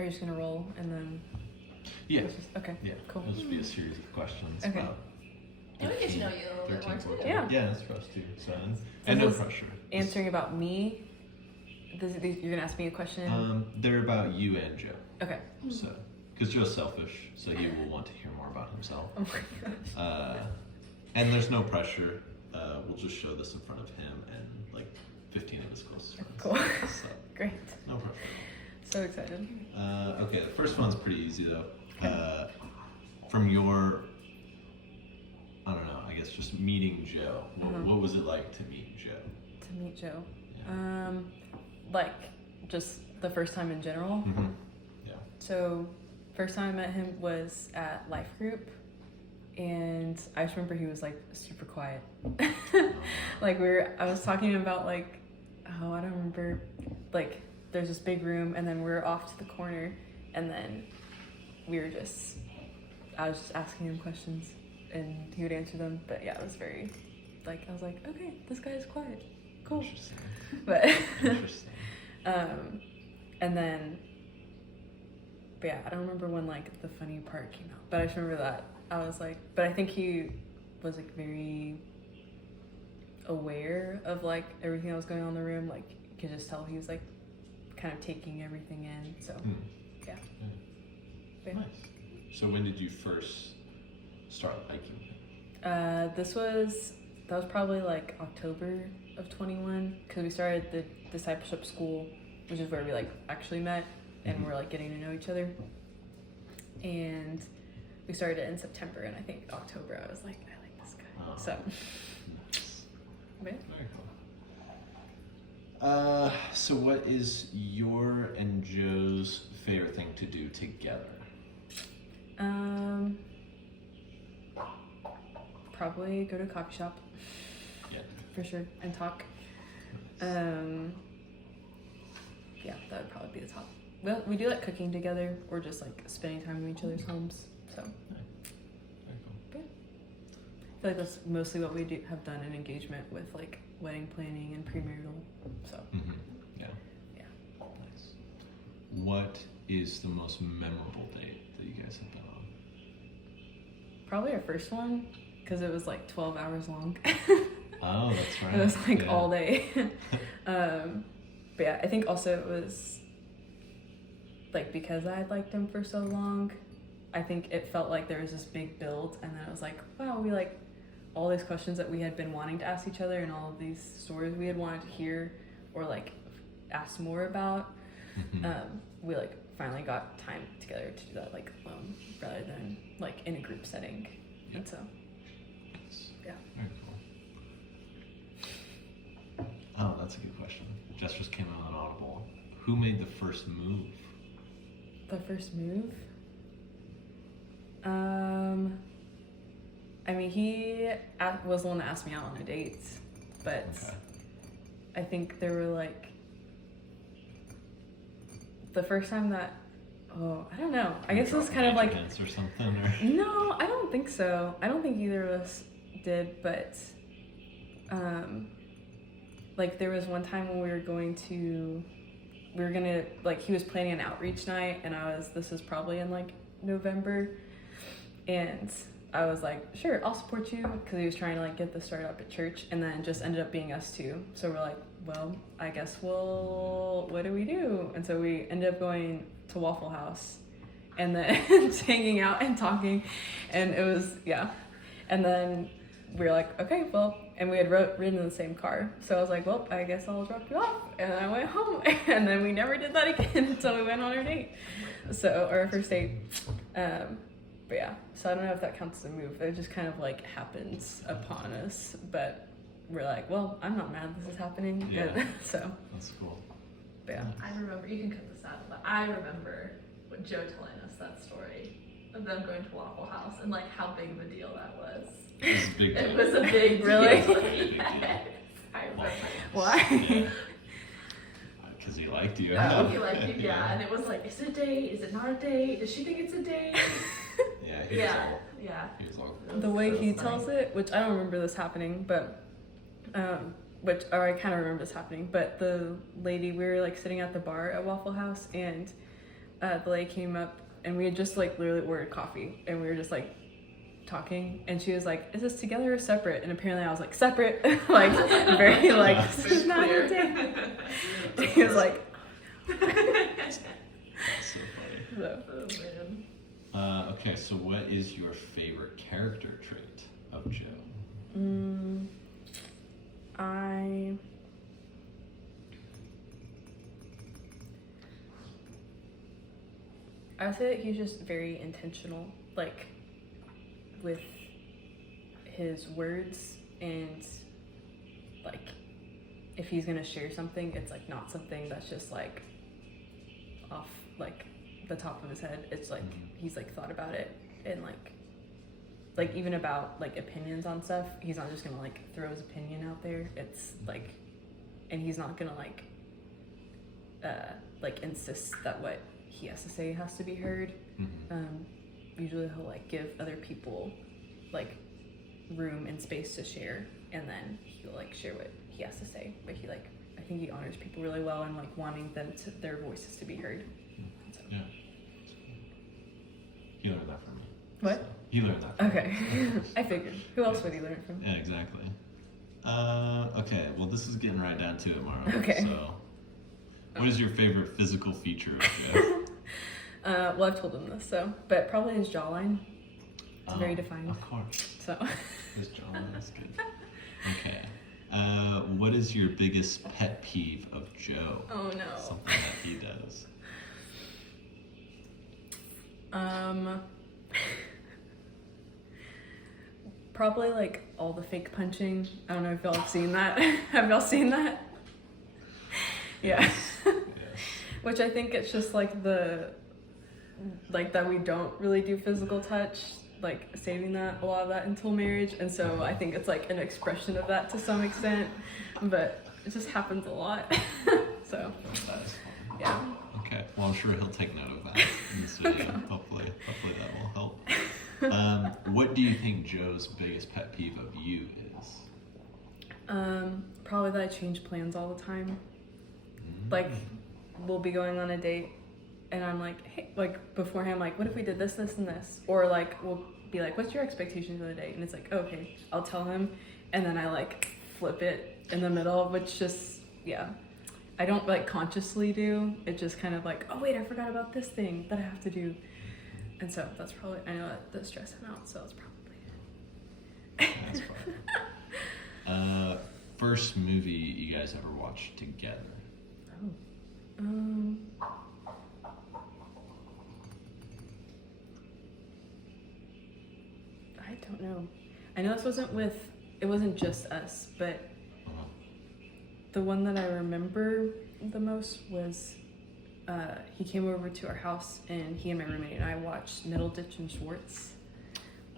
Are you just gonna roll and then? Yeah. Okay. Yeah. Cool. It'll just be a series of questions Okay. about. And we get to know you a little bit more, 13, too. 14. Yeah. Yeah, that's for us too. So, and no this pressure. Answering about me. You're gonna ask me a question. They're about you and Joe. Okay. So, because Joe's selfish, so he will want to hear more about himself. Oh my gosh. And there's no pressure. We'll just show this in front of him and like 15 of his closest friends. Cool. So, Great. no pressure. So excited. Okay, the first one's pretty easy though. From your, I don't know, I guess just meeting Joe. What was it like to meet Joe? To meet Joe. Yeah. Like just the first time in general. Mm-hmm. Yeah. So first time I met him was at Life Group, and I just remember he was like super quiet. Like I was talking about like, oh, I don't remember, like there's this big room and then we're off to the corner and then I was just asking him questions and he would answer them. But yeah, it was very, like, I was like, okay, this guy is quiet. Cool. Interesting. But, Interesting. and then, but yeah, I don't remember when like the funny part came out, but I just remember that I was like, but I think he was like very aware of like everything that was going on in the room. Like you could just tell he was like kind of taking everything in. So yeah. But, Nice. So when did you first start liking him? that was probably like October of 21 because we started the discipleship school, which is where we like actually met and we're like getting to know each other. And we started it in September, and I think October I was like, I like this guy. Oh. So Nice. yeah. Very cool. So what is your and Joe's favorite thing to do together? Probably go to a coffee shop. Yeah. For sure, and talk. Nice. Yeah, that would probably be the top. Well, we do like cooking together or just like spending time in each other's homes. So Very cool. I feel like that's mostly what we have done in engagement with like wedding planning and premarital. So Mm-hmm. Yeah. Yeah. Nice. What is the most memorable date that you guys have been on? probably our first one because it was like 12 hours long. Oh, that's right. It was like Yeah. all day. But yeah, I think also it was like because I had liked him for so long, I think it felt like there was this big build, and then it was like, wow, we like all these questions that we had been wanting to ask each other and all of these stories we had wanted to hear or like ask more about. We like finally got time together to do that like alone rather than like in a group setting. Yeah. And so yeah. Very cool. Oh, that's a good question. Jess just came out on Audible. Who made the first move? The first move? I mean, he was the one that asked me out on a date, but Okay. I think there were like the first time that, I don't know. I guess it was kind of like, Hints or something, or no, I don't think so. I don't think either of us did, but like there was one time when we were gonna, like he was planning an outreach night, and this was probably in like November, and I was like, sure, I'll support you, because he was trying to like get this started up at church, and then it just ended up being us two. So we're like, well, I guess what do we do? And so we ended up going to Waffle House, and then just hanging out and talking, and it was, yeah. And then we were like, okay, well, and we had ridden in the same car. So I was like, well, I guess I'll drop you off. And then I went home, and then we never did that again until we went on our date. So, our first date. But yeah, so I don't know if that counts as a move. It just kind of like happens upon us, but we're like, well, I'm not mad this is happening. Yeah. So, that's cool. but yeah. I remember, you can cut this out, but I remember when Joe telling us that story of them going to Waffle House and like how big of a deal that was. It was a big It deal. was a big deal. Really? Yes. I remember. Why? Because he liked you. Oh, he liked you, yeah. And it was like, is it a date? Is it not a date? Does she think it's a date? Yeah, he was Yeah, all. yeah. He was all. The way he funny. tells it, which I don't remember this happening, but or I kind of remember this happening, but the lady, we were like sitting at the bar at Waffle House, and the lady came up and we had just like literally ordered coffee and we were just like talking and she was like, is this together or separate? And apparently I was like, separate. Like very like, this is not a date. He was like, That's so funny. so. Oh man. Okay, so what is your favorite character trait of Joe? I would say that he's just very intentional, like with his words, and like if he's gonna share something, it's like not something that's just like off like the top of his head. It's like he's like thought about it, and like even about like opinions on stuff, he's not just gonna like throw his opinion out there. It's like, and he's not gonna like insist that what he has to say has to be heard. Usually he'll like give other people like room and space to share, and then he'll like share what he has to say. But he like, I think he honors people really well and like wanting them to their voices to be heard. So. Yeah. He learned that from me. What? So, he learned that from Okay. me. I figured. Who else would he learn it from? Yeah, exactly. Okay, well, this is getting right down to it, Mara. Okay. So, what is your favorite physical feature of Joe? Well, I've told him this, so, but probably his jawline. It's very defined. Of course. So. His jawline is good. Okay. What is your biggest pet peeve of Joe? Oh no. Something that he does. Probably like all the fake punching. I don't know if y'all have seen that. Have y'all seen that? Yeah. Yes. Which I think it's just like like that we don't really do physical touch, like saving that a lot of that until marriage, and so I think it's like an expression of that to some extent, but it just happens a lot. So That is funny. yeah. Okay. Well, I'm sure he'll take note of that in this video. Hopefully that will help. What do you think Joe's biggest pet peeve of you is? Probably that I change plans all the time. Like, we'll be going on a date, and I'm like, hey, like beforehand, like, what if we did this, this, and this? Or like, we'll be like, what's your expectations for the date? And it's like, oh, okay, I'll tell him, and then I like flip it in the middle, which just, yeah, I don't like consciously do. It just kind of like, oh wait, I forgot about this thing that I have to do, and so that's probably, I know that does stress him out, so that's probably it. That's fine. First movie you guys ever watched together? I don't know. I know this it wasn't just us, but the one that I remember the most was he came over to our house and he and my roommate and I watched Middleditch and Schwartz,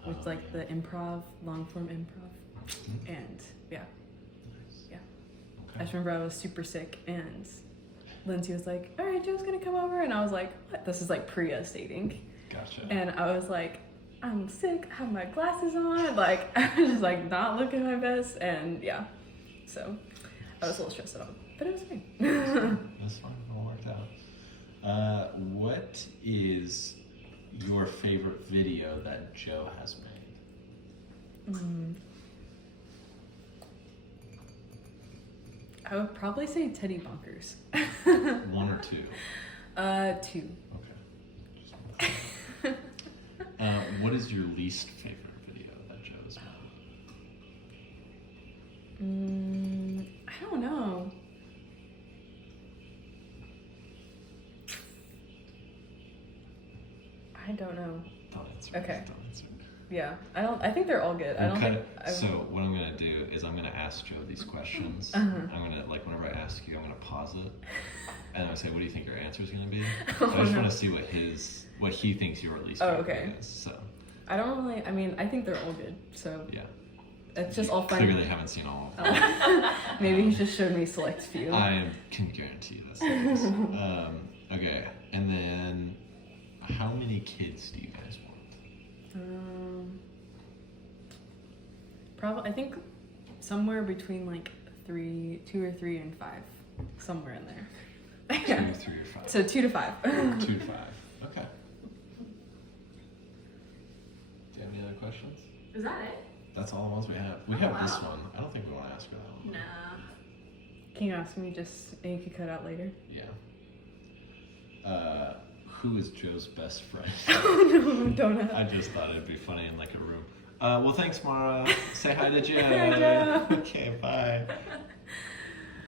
which is like the improv, long form improv. And yeah. I just remember I was super sick and Lindsay was like, all right, Joe's gonna come over, and I was like, what? This is like pre-us dating. Gotcha. And I was like, I'm sick, I have my glasses on, like I was just like not looking my best, and yeah. So I was a little stressed out, but it was fine. That's fine, it all worked out. What is your favorite video that Joe has made? I would probably say Teddy Bunkers. One or two? 2. Okay. What is your least favorite video that Joe has made? I don't know. I don't know. Don't answer. Okay. Don't answer. Yeah, I think they're all good. I don't think. So what I'm gonna do is I'm gonna ask Joe these questions. Uh-huh. I'm gonna whenever I ask you, I'm gonna pause it, and I'm gonna say, "What do you think your answer is gonna be?" Oh, I just no. want to see what he thinks your least Oh, favorite okay. video is. So I don't really. I mean, I think they're all good. So yeah, it's just all fun. clearly haven't seen all of them. Oh. Maybe he just showed me select few. I can guarantee that's the case. Okay, and then how many kids do you guys want? Probably, I think somewhere between like 2 or 3 and 5, somewhere in there. 2, 3, or 5. So 2 to 5. 2 to 5. questions? Is that it? That's all the ones we have. We Oh, have this wow. one. I don't think we want to ask her that one. Nah. Can you ask me just, and you can cut out later? Yeah. Who is Joe's best friend? Oh no, don't ask. I just thought it'd be funny in like a room. Well, thanks, Mara. Say hi to Joe. Hi, Joe. Okay, bye.